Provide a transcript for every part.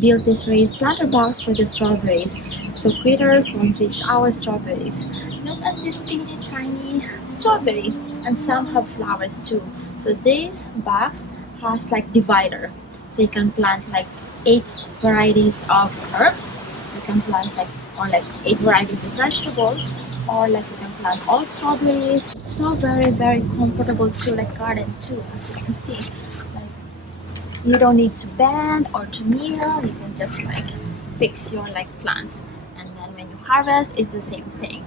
Built this raised planter box for the strawberries, so critters won't reach our strawberries. Look at this teeny tiny strawberry, and some have flowers too. So this box has like divider, so you can plant like 8 varieties of herbs. You can plant like or like 8 varieties of vegetables, or like you can plant all strawberries. It's so very comfortable to like garden too, as you can see. Like, you don't need to bend or to kneel. You can just like fix your like plants, and then when you harvest, it's the same thing.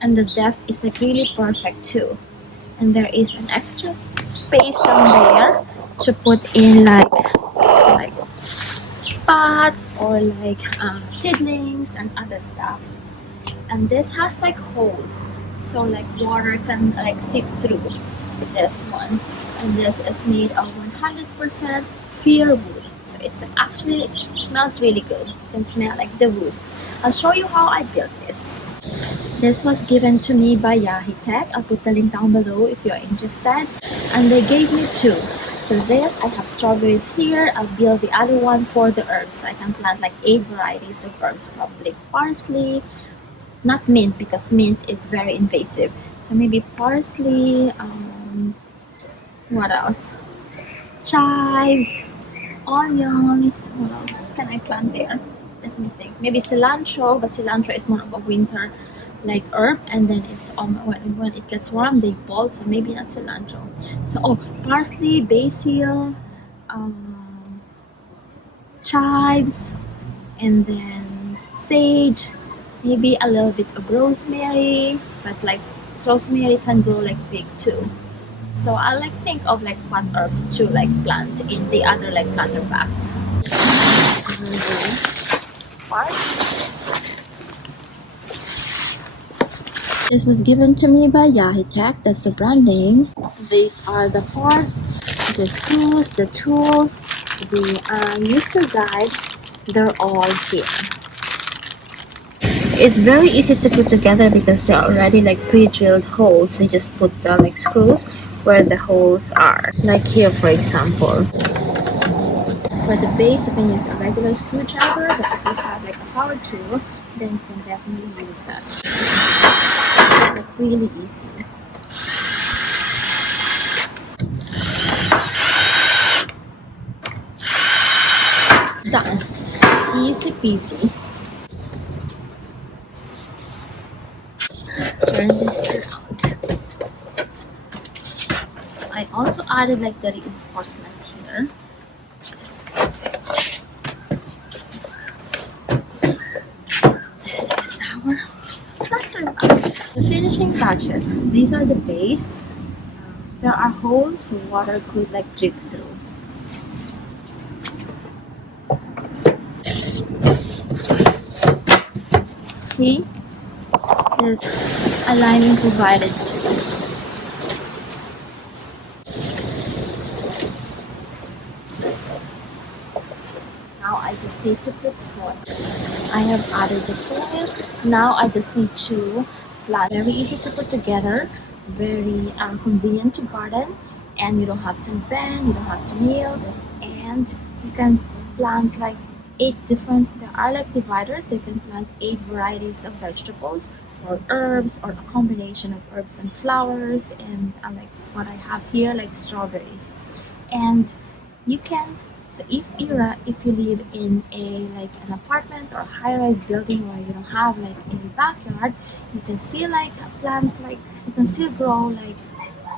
And the depth is like really perfect too. And there is an extra space down there to put in like pots or like seedlings and other stuff. And this has like holes, so like water can like seep through this one. And this is made of 100% fir wood, so it's like actually it smells really good. You can smell like the wood. I'll show you how I built this. This was given to me by YAHEETECH. I'll put the link down below if you're interested. And they gave me 2. So this, I have strawberries here. I'll build the other one for the herbs. I can plant like 8 varieties of herbs, probably parsley, not mint because mint is very invasive. So maybe parsley, what else? Chives, onions. What else can I plant there? Let me think. Maybe cilantro, but cilantro is more of a winter like herb, and then it's when it gets warm they bolt, so maybe not cilantro. So parsley, basil, chives, and then sage, maybe a little bit of rosemary, but like rosemary can grow like big too. So I like think of like what herbs to like plant in the other like planter bags. This was given to me by YAHEETECH, that's the brand name. These are the parts, the screws, the tools, the user guide, they're all here. It's very easy to put together because they're already like pre-drilled holes, so you just put the like screws where the holes are. Like here for example. For the base, you can use a regular screwdriver, but if you have like a power tool, then you can definitely use that. It's really easy. Done. Easy peasy. Turn this around. So I also added like the reinforcement here. This is our planter box. The finishing touches. These are the base. There are holes so water could like drip through. See? There's a lining provided too. Now I just need to put soil. I have added the soil. Now I just need to plant. Very easy to put together, very convenient to garden, and you don't have to bend, you don't have to kneel, and you can plant like 8 different, there are like dividers, so you can plant 8 varieties of vegetables or herbs, or a combination of herbs and flowers, and like what I have here, like strawberries. And you can, so if you live in a like an apartment or a high-rise building where you don't have like a backyard, you can still like plant, like you can still grow like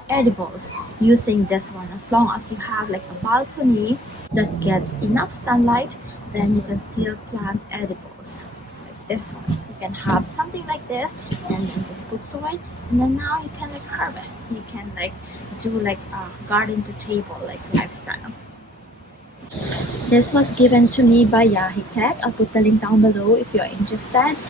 edibles using this one, as long as you have like a balcony that gets enough sunlight. Then you can still plant edibles like this one. You can have something like this, and then just put soil, and then now you can like harvest. You can like do like a garden to table like lifestyle. This was given to me by YAHEETECH. I'll put the link down below if you're interested.